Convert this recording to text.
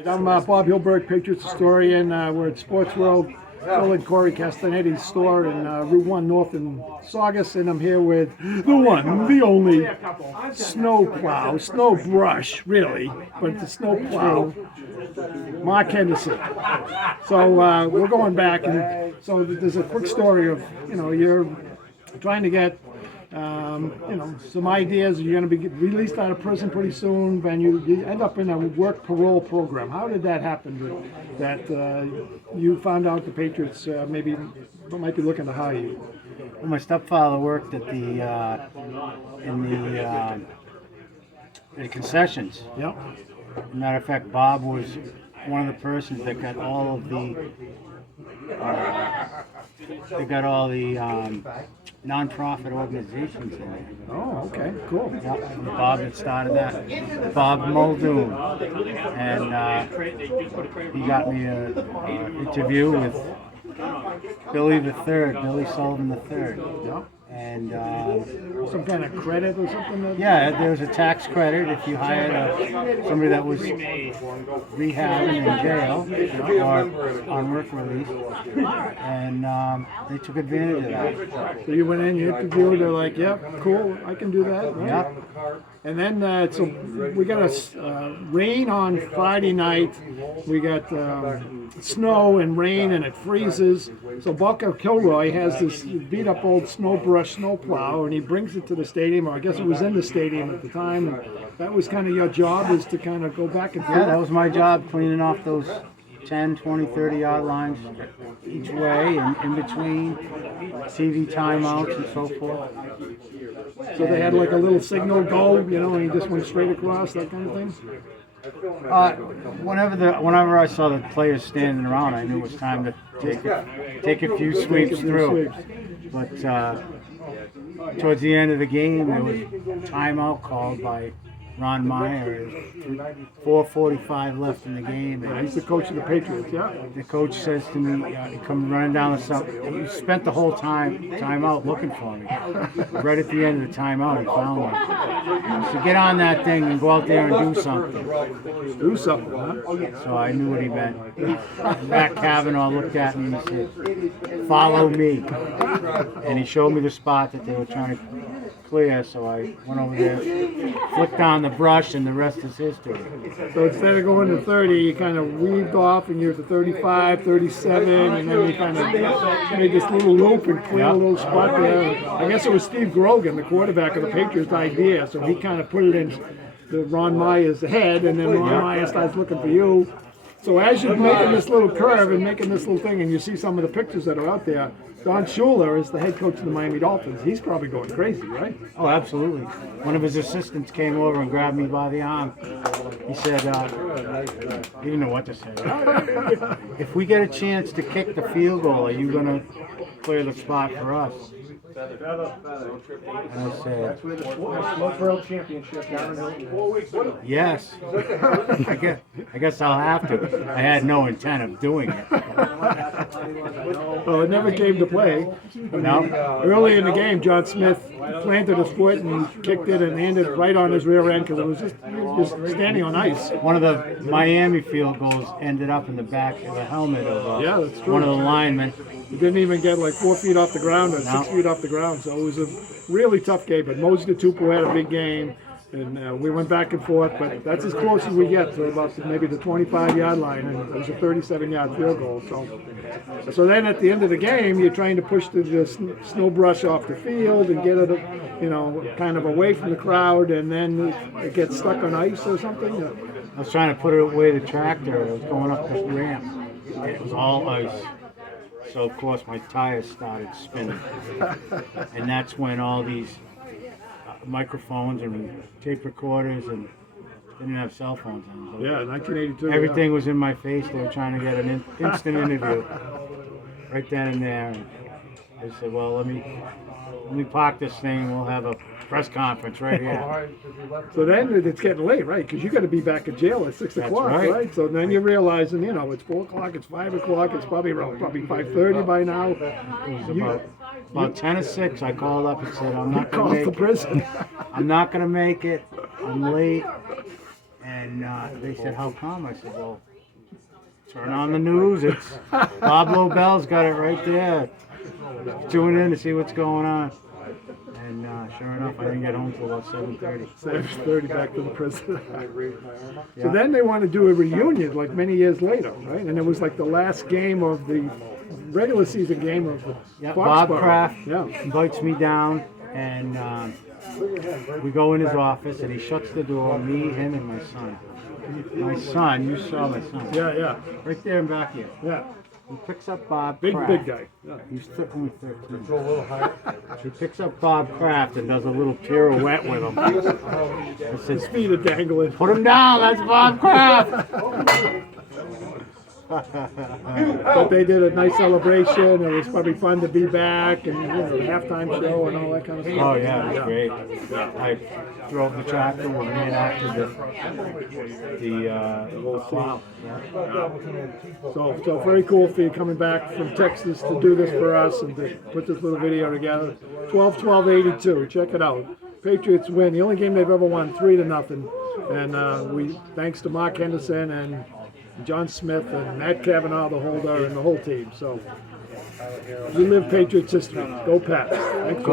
I'm Bob Hyldburg, Patriots historian. We're at Sports World, Bill and Corey Castanetti's store in Route 1 North in Saugus, and I'm here with the one, the only snow plow, snow brush, really, but it's a snow plow, Mark Henderson. So we're going back, and so there's a quick story of, you're trying to get some ideas. You're going to be released out of prison pretty soon, and you end up in a work parole program. How did that happen? That you found out the Patriots maybe might be looking to hire you? Well, my stepfather worked at the concessions. Yep. As a matter of fact, Bob was one of the persons that got all of the non-profit organizations in there. Oh, okay, cool. Yep. Bob had started that. Bob Muldoon, and he got me an interview with Billy Sullivan III. Yep. And Some kind of credit or something? yeah, there was a tax credit if you hired somebody that was rehabbing in jail or on work release, and they took advantage of that. So you went in, you interviewed, they're like, yep, cool, I can do that. Right? Yep. And then so we got a rain on Friday night. We got snow and rain, and it freezes. So Bucker Kilroy has this beat up old snow plow, and he brings it to the stadium, or I guess it was in the stadium at the time. And that was kind of your job, is to kind of go back and forth. Yeah, that was my job, cleaning off those 10, 20, 30 yard lines each way and in between, TV timeouts and so forth. So they had like a little signal go, and he just went straight across, that kind of thing? Whenever I saw the players standing around, I knew it was time to take a few sweeps through. But towards the end of the game, there was a timeout called by Ron Meyer. 4:45 left in the game. And He's the coach of the Patriots, yeah. the coach says to me, he come running down the side. You spent the whole timeout looking for me. Right at the end of the timeout, he found me. So get on that thing and go out there and do something. Do something, huh? So I knew what he meant. Matt Kavanaugh looked at me and said, "Follow me." And he showed me the spot that they were trying to clear, so I went over there, flicked on the brush, and the rest is history. So instead of going to 30, you kind of weaved off and you're at the 35, 37, and then you kind of made this little loop and clear a little spot there. I guess it was Steve Grogan, the quarterback of the Patriots, idea, so he kind of put it in Ron Meyer's head, and then Ron Meyer starts looking for you. So as you're making this little curve and making this little thing, and you see some of the pictures that are out there, Don Shula is the head coach of the Miami Dolphins. He's probably going crazy, right? Oh, absolutely. One of his assistants came over and grabbed me by the arm. He said, he didn't know what to say. If we get a chance to kick the field goal, are you going to clear the spot for us? And I said, Most world championship down in yes. I guess I'll have to. I had no intent of doing it. Well, it never came to play. No. Early in the game, John Smith planted his foot and kicked it and landed right on his rear end because it was just standing on ice. One of the Miami field goals ended up in the back of the helmet of Yeah, that's true. one of the linemen. He didn't even get like 4 feet off the ground or 6 feet off the ground, so it was a really tough game. But Mosey Tupu had a big game, and we went back and forth, but that's as close as we get to about maybe the 25-yard line, and it was a 37-yard field goal. So then at the end of the game, you're trying to push the snow brush off the field and get it, kind of away from the crowd, and then it gets stuck on ice or something. I was trying to put it away the tractor. I was going up this ramp. It was all ice. So, of course, my tires started spinning. And that's when all these microphones and tape recorders, and they didn't have cell phones on. So Yeah, 1982. everything was in my face. They were trying to get an instant interview right then and there. And I said, well, let me park this thing and we'll have a press conference right here. So then it's getting late, right? Because you got to be back at jail at 6 o'clock, right. So then you're realizing, it's 4 o'clock, it's 5 o'clock, it's probably around 5:30 by now. It was about 10 to 6. I called up and said, I'm not going Calls to to make it. prison. I'm not going to make it. I'm late. And And they said, how come? I said, well, turn on the news. It's Bob Lobell's got it right there. Tune in to see what's going on. And sure enough, I didn't get home till about 7:30. 7:30 back to the prison. Yeah. So then they want to do a reunion like many years later, right? And it was like the last game of the regular season game of the Bob Foxborough. Kraft Yeah. invites me down, and we go in his office, and he shuts the door. Me, him, and my son. My son, you saw my son. Yeah. Right there in back here. Yeah. He picks up Bob Big Kraft. guy. Yeah. He's only 13. He picks up Bob Kraft and does a little pirouette with him. I His said, feet are dangling. put him down, that's Bob Kraft. But they did a nice celebration. It was probably fun to be back, and halftime show and all that kind of stuff. Oh yeah, it was great. I drove the tractor, we reenacted the Plow. So very cool for you coming back from Texas to do this for us and to put this little video together. 12-12-82. Check it out. Patriots win. The only game they've ever won, 3-0. And we thanks to Mark Henderson and John Smith and Matt Cavanaugh, the holder, and the whole team. So we live Patriots history. Go Pats. Thanks very much.